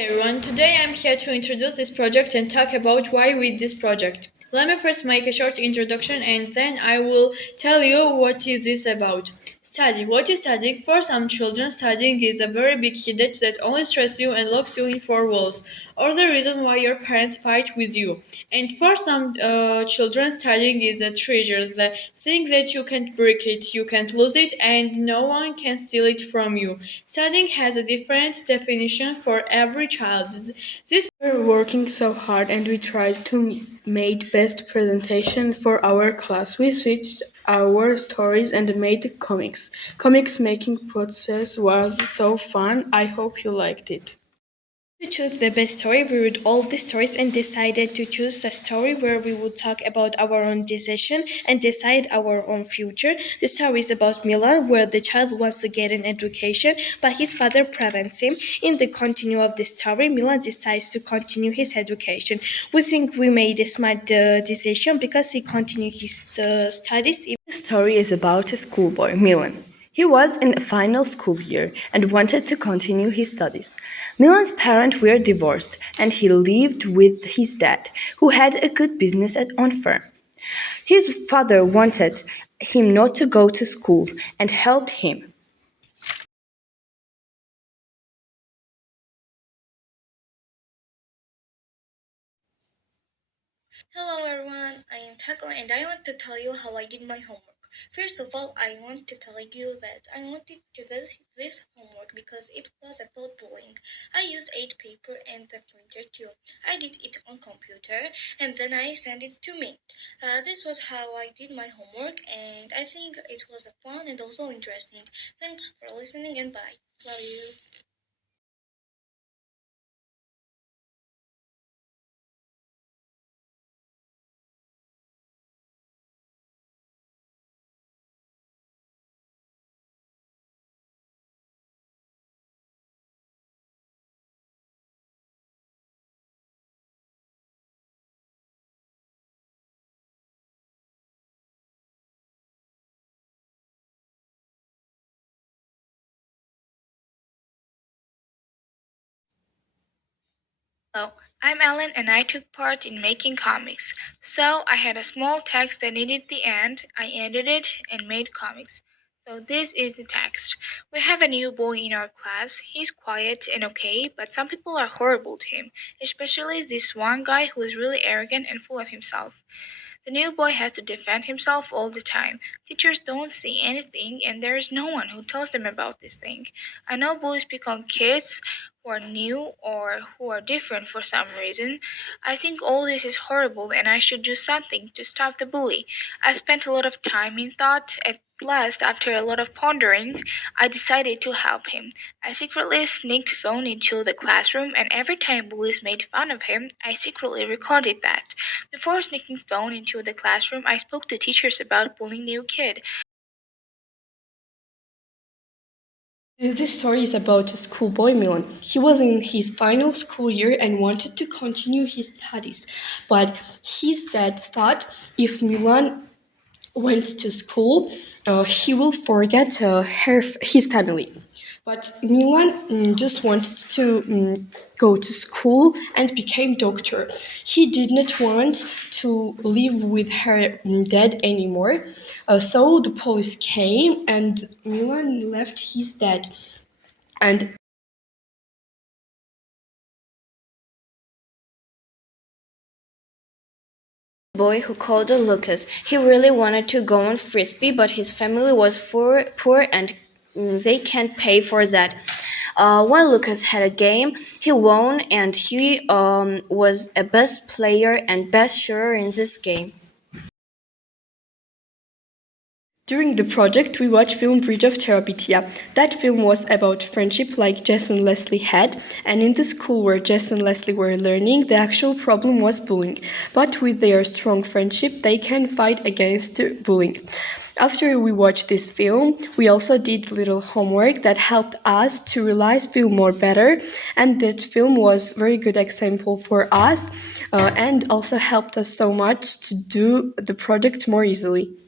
everyone, today I'm here to introduce this project and talk about why we did this project. Let me first make a short introduction and then I will tell you what is this about. Study. What is studying? For some children, studying is a very big headache that only stresses you and locks you in four walls, or the reason why your parents fight with you. And for some children, studying is a treasure, the thing that you can't break it, you can't lose it, and no one can steal it from you. Studying has a different definition for every child. This We're working so hard and we tried to make best presentation for our class. We switched our stories and made comics. Comics making process was so fun. I hope you liked it. To choose the best story, we read all the stories and decided to choose a story where we would talk about our own decision and decide our own future. The story is about Milan, where the child wants to get an education, but his father prevents him. In the continue of the story, Milan decides to continue his education. We think we made a smart decision because he continued his studies. The story is about a schoolboy, Milan. He was in the final school year and wanted to continue his studies. Milan's parents were divorced and he lived with his dad, who had a good business on firm. His father wanted him not to go to school and helped him. Hello everyone, I am Taco and I want to tell you how I did my homework. First of all, I want to tell you that I wanted to do this homework because it was about bullying. I used 8 paper and the printer too. I did it on computer and then I sent it to me. This was how I did my homework and I think it was fun and also interesting. Thanks for listening and bye. Love you. Hello, I'm Ellen and I took part in making comics. So I had a small text that needed the end. I edited it and made comics. So this is the text. We have a new boy in our class. He's quiet and okay, but some people are horrible to him, especially this one guy who is really arrogant and full of himself. The new boy has to defend himself all the time. Teachers don't see anything, and there is no one who tells them about this thing. I know bullies pick on kids who are new or who are different for some reason. I think all this is horrible, and I should do something to stop the bully. I spent a lot of time in thought. At last, after a lot of pondering, I decided to help him. I secretly sneaked phone into the classroom, and every time bullies made fun of him, I secretly recorded that. Before sneaking phone into the classroom, I spoke to teachers about bullying new kid. This story is about a schoolboy Milan. He was in his final school year and wanted to continue his studies, but his dad thought if Milan went to school, he will forget his family. But Milan just wanted to go to school and became doctor. He did not want to live with her dad anymore. So the police came and Milan left his dad. And Boy who called Lucas. He really wanted to go on frisbee, but his family was poor and they can't pay for that. When Lucas had a game, he won and he was a best player and best shooter in this game. during the project, we watched film Bridge of Terabithia. That film was about friendship like Jess and Leslie had, and in the school where Jess and Leslie were learning, the actual problem was bullying. But with their strong friendship, they can fight against bullying. After we watched this film, we also did little homework that helped us to realize film more better, and that film was very good example for us and also helped us so much to do the project more easily.